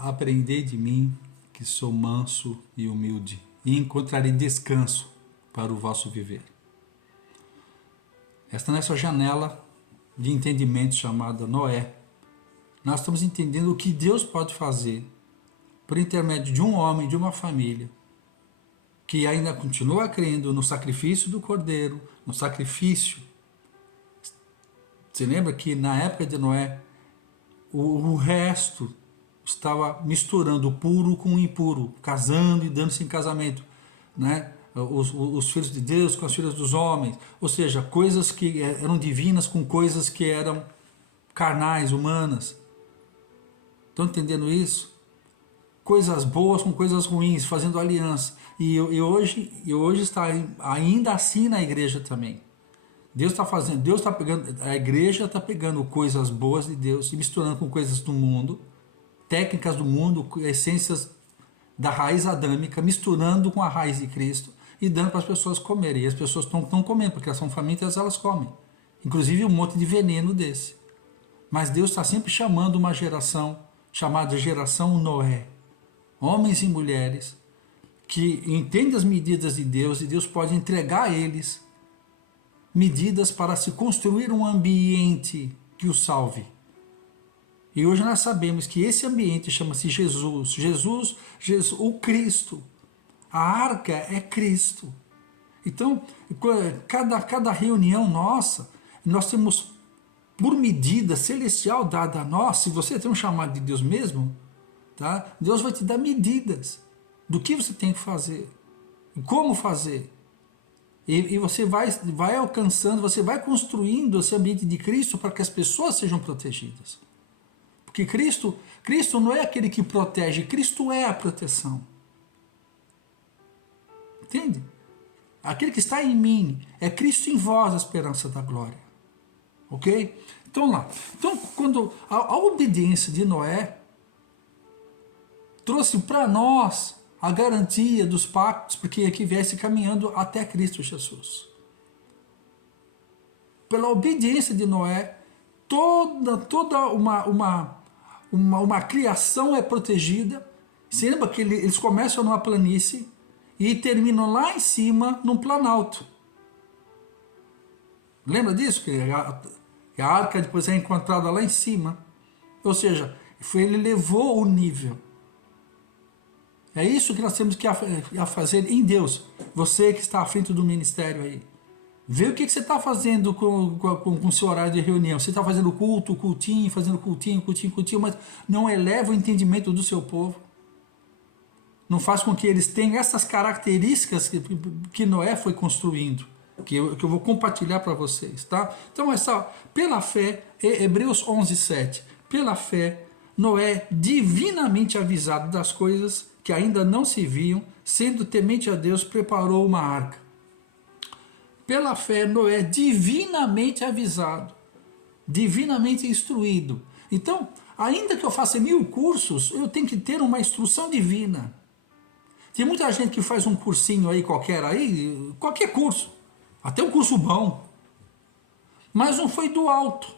Aprendei de mim, que sou manso e humilde, e encontrarei descanso para o vosso viver. Esta nessa janela de entendimento chamada Noé, nós estamos entendendo o que Deus pode fazer por intermédio de um homem, de uma família, que ainda continua crendo no sacrifício do Cordeiro, no sacrifício. Você lembra que na época de Noé, o resto estava misturando o puro com o impuro, casando e dando-se em casamento, né? Os filhos de Deus com as filhas dos homens, ou seja, coisas que eram divinas com coisas que eram carnais, humanas. Estão entendendo isso? Coisas boas com coisas ruins, fazendo aliança. E hoje está ainda assim na igreja também. Deus está fazendo, Deus está pegando, a igreja está pegando coisas boas de Deus e misturando com coisas do mundo, técnicas do mundo, essências da raiz adâmica, misturando com a raiz de Cristo e dando para as pessoas comerem. E as pessoas estão comendo, porque elas são famintas, elas comem. Inclusive um monte de veneno desse. Mas Deus está sempre chamando uma geração, chamada geração Noé. Homens e mulheres que entendem as medidas de Deus e Deus pode entregar a eles medidas para se construir um ambiente que o salve. E hoje nós sabemos que esse ambiente chama-se Jesus. Jesus, o Cristo. A arca é Cristo. Então, cada reunião nossa, nós temos por medida celestial dada a nós. Se você tem um chamado de Deus mesmo, tá? Deus vai te dar medidas do que você tem que fazer, como fazer. E você vai alcançando, você vai construindo esse ambiente de Cristo para que as pessoas sejam protegidas. Porque Cristo não é aquele que protege, Cristo é a proteção. Entende? Aquele que está em mim, é Cristo em vós, a esperança da glória. Ok? Então lá. Então, quando a obediência de Noé trouxe para nós a garantia dos pactos, porque aqui viesse caminhando até Cristo Jesus. Pela obediência de Noé, toda uma criação é protegida. Você lembra que eles começam numa planície e terminam lá em cima, num planalto. Lembra disso? Que a arca depois é encontrada lá em cima. Ou seja, ele levou o nível. É isso que nós temos que fazer em Deus. Você que está à frente do ministério aí. Vê o que você está fazendo com o seu horário de reunião. Você está fazendo cultinho, mas não eleva o entendimento do seu povo. Não faz com que eles tenham essas características que Noé foi construindo. Que eu vou compartilhar para vocês. Tá? Então, pela fé, Hebreus 11:7. Pela fé, Noé, divinamente avisado das coisas que ainda não se viam, sendo temente a Deus, preparou uma arca. Pela fé, Noé, divinamente avisado, divinamente instruído. Então, ainda que eu faça 1000 cursos, eu tenho que ter uma instrução divina. Tem muita gente que faz um cursinho aí qualquer curso, até um curso bom, mas não foi do alto.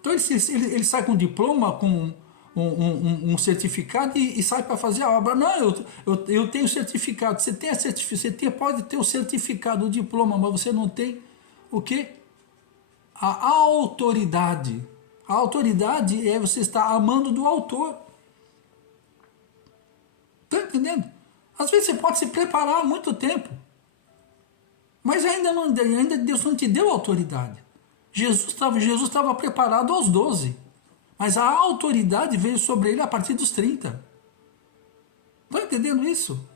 Então ele sai com diploma, com um certificado e sai para fazer a obra. Não, eu tenho certificado. Você pode ter o certificado, o diploma, mas você não tem o quê? A autoridade. A autoridade é você estar amando do autor. Está entendendo? Às vezes você pode se preparar há muito tempo, mas ainda Deus não te deu autoridade. Jesus estava preparado aos 12. Mas a autoridade veio sobre ele a partir dos 30. Estão entendendo isso?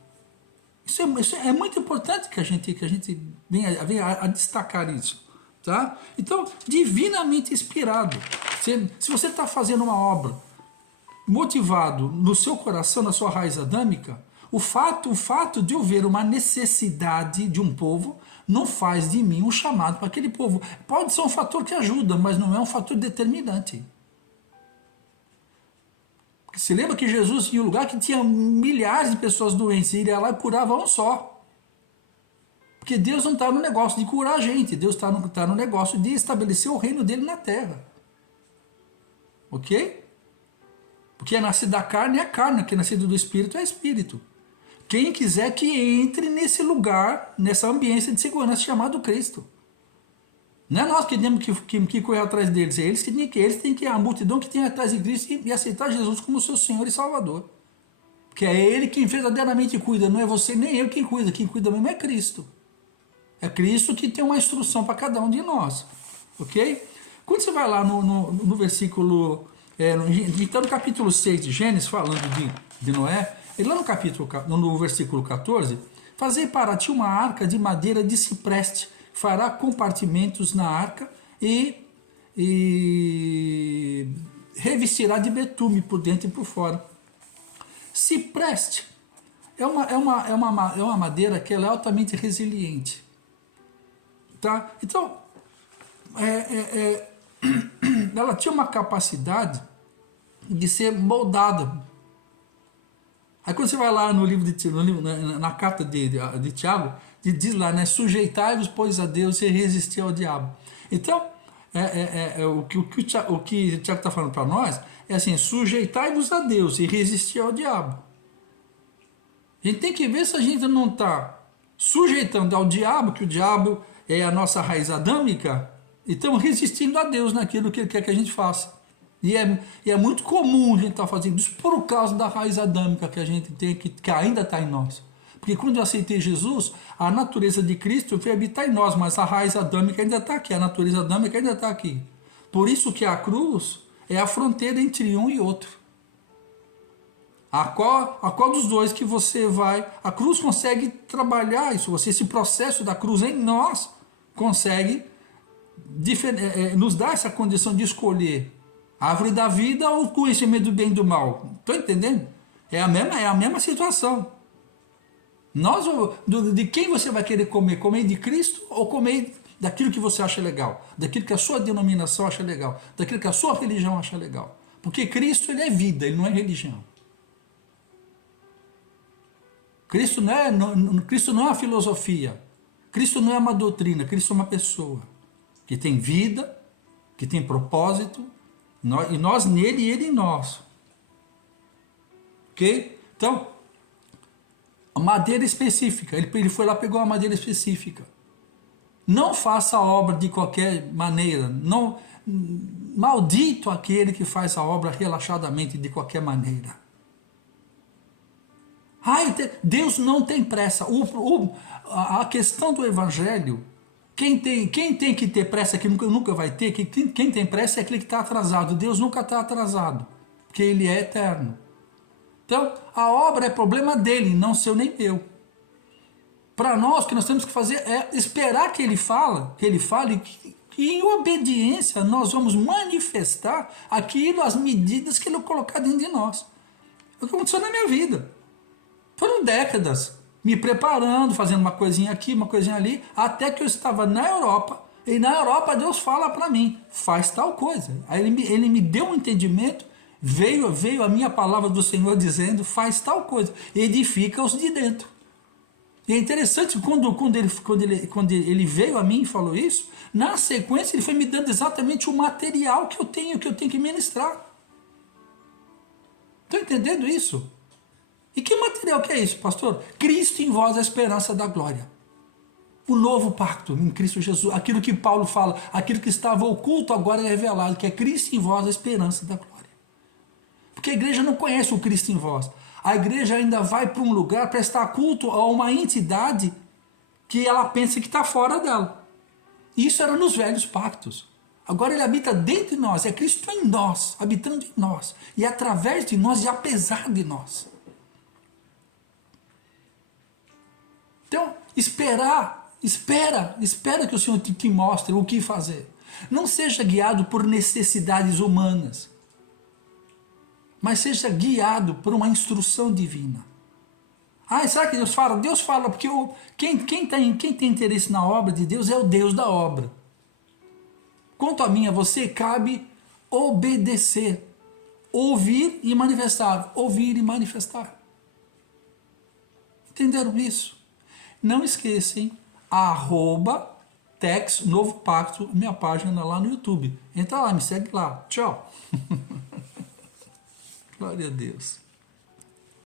Isso é muito importante que a gente venha a destacar isso. Tá? Então, divinamente inspirado. Se você está fazendo uma obra motivado no seu coração, na sua raiz adâmica, o fato de eu ver uma necessidade de um povo não faz de mim um chamado para aquele povo. Pode ser um fator que ajuda, mas não é um fator determinante. Você lembra que Jesus ia em um lugar que tinha milhares de pessoas doentes, e ele ia lá e curava um só. Porque Deus não está no negócio de curar a gente, Deus está no negócio de estabelecer o reino dele na terra. Ok? Porque é nascido da carne é carne, que é nascido do espírito é espírito. Quem quiser que entre nesse lugar, nessa ambiência de segurança chamado Cristo. Não é nós que temos que correr atrás deles, é eles têm que ir, a multidão que tem atrás de Cristo e aceitar Jesus como seu Senhor e Salvador. Porque é Ele quem verdadeiramente cuida, não é você nem eu quem cuida mesmo é Cristo. É Cristo que tem uma instrução para cada um de nós. Ok? Quando você vai lá no versículo, então no capítulo 6 de Gênesis, falando de Noé, ele lá no versículo 14, fazer para ti uma arca de madeira de cipreste, fará compartimentos na arca e revestirá de betume por dentro e por fora. Cipreste é uma madeira que ela é altamente resiliente. Tá? Então, ela tinha uma capacidade de ser moldada. Aí quando você vai lá no livro na carta de Tiago, diz lá, né, sujeitai-vos, pois, a Deus e resistir ao diabo. Então, o que o Tiago está falando para nós é assim, sujeitai-vos a Deus e resistir ao diabo. A gente tem que ver se a gente não está sujeitando ao diabo, que o diabo é a nossa raiz adâmica, e estamos resistindo a Deus naquilo que Ele quer que a gente faça. E é muito comum a gente estar fazendo isso por causa da raiz adâmica que a gente tem, que ainda está em nós. Porque quando eu aceitei Jesus, a natureza de Cristo foi habitar em nós, mas a raiz adâmica ainda está aqui, a natureza adâmica ainda está aqui. Por isso que a cruz é a fronteira entre um e outro. A qual dos dois que você vai... A cruz consegue trabalhar isso, esse processo da cruz em nós consegue nos dar essa condição de escolher a árvore da vida ou o conhecimento do bem e do mal. Estou entendendo? É a mesma situação. De quem você vai querer comer? Comer de Cristo ou comer daquilo que você acha legal? Daquilo que a sua denominação acha legal? Daquilo que a sua religião acha legal? Porque Cristo, ele é vida, ele não é religião. Cristo não é uma filosofia. Cristo não é uma doutrina. Cristo é uma pessoa que tem vida, que tem propósito, e nós nele e ele em nós. Ok? Então, a madeira específica. Ele foi lá e pegou uma madeira específica. Não faça a obra de qualquer maneira. Não, maldito aquele que faz a obra relaxadamente de qualquer maneira. Deus não tem pressa. A questão do evangelho, quem tem que ter pressa, que nunca vai ter, quem tem pressa é aquele que está atrasado. Deus nunca está atrasado, porque Ele é eterno. Então, a obra é problema dele, não seu nem meu. Para nós, o que nós temos que fazer é esperar que ele fale, que em obediência nós vamos manifestar aquilo, as medidas que ele colocar dentro de nós. É o que aconteceu na minha vida. Foram décadas me preparando, fazendo uma coisinha aqui, uma coisinha ali, até que eu estava na Europa, e na Europa Deus fala para mim, faz tal coisa. Aí ele me deu um entendimento, veio a minha palavra do Senhor dizendo, faz tal coisa, edifica os de dentro. E é interessante, quando ele veio a mim e falou isso, na sequência ele foi me dando exatamente o material que eu tenho que ministrar. Estão entendendo isso? E que material que é isso, pastor? Cristo em vós, a esperança da glória. O novo pacto em Cristo Jesus, aquilo que Paulo fala, aquilo que estava oculto agora é revelado, que é Cristo em vós, a esperança da glória. Porque a igreja não conhece o Cristo em vós. A igreja ainda vai para um lugar prestar culto a uma entidade que ela pensa que está fora dela. Isso era nos velhos pactos. Agora ele habita dentro de nós, é Cristo em nós, habitando em nós, e através de nós e apesar de nós. Então, espera que o Senhor te mostre o que fazer. Não seja guiado por necessidades humanas, mas seja guiado por uma instrução divina. Será que Deus fala? Deus fala, porque quem tem interesse na obra de Deus é o Deus da obra. Quanto a mim, a você, cabe obedecer, ouvir e manifestar. Ouvir e manifestar. Entenderam isso? Não esqueçam, @Tex Novo Pacto, minha página lá no YouTube. Entra lá, me segue lá. Tchau. Glória a Deus.